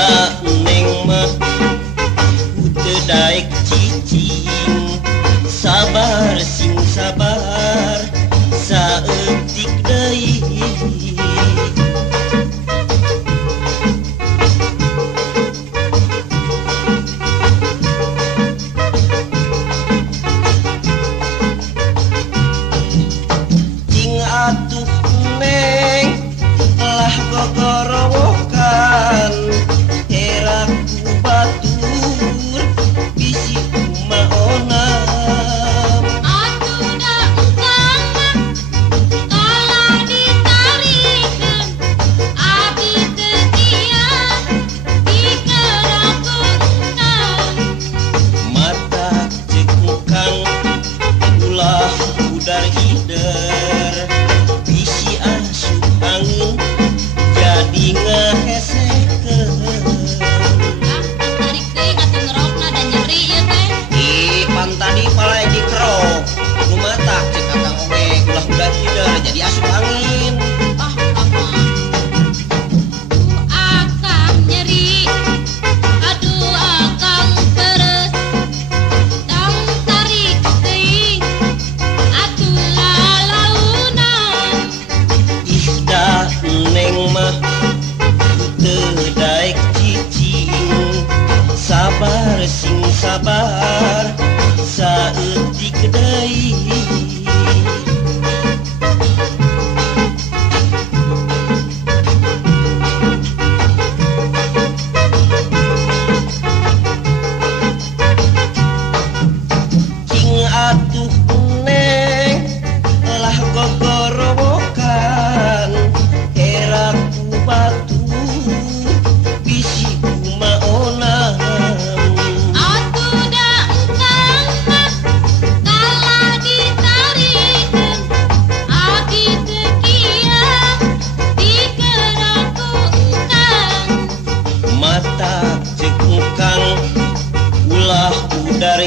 Da neng mah teu daek cicing sabar sing sabar saeutik deui cing atuh neng lah gogorowokan eraku batur bisi kumaonam atuh da engkang mah kalah ditarikeun abdi teu tiap dikerakunkan mata cekukang ulah udar hider bisi asup angin jadi ngahesekeun tarik teuing atuh ngerokna da nyeri ieu teh ih pan tadi palai dikerok rumata cek kakang oge ulah udar hider jadi asup angin ah lama akang nyeri aduh akang peres tong tarik teuing atuh lalaunan ih da neng mah teu daek cicing sabar sing sabar saeutik deui cing atuh neng lah gogorowokan eraku batur bisi kumaonam atuh da engkang mah kalah ditarikeun abdi teu kieu dikerakunkan mata cekukang ulah udar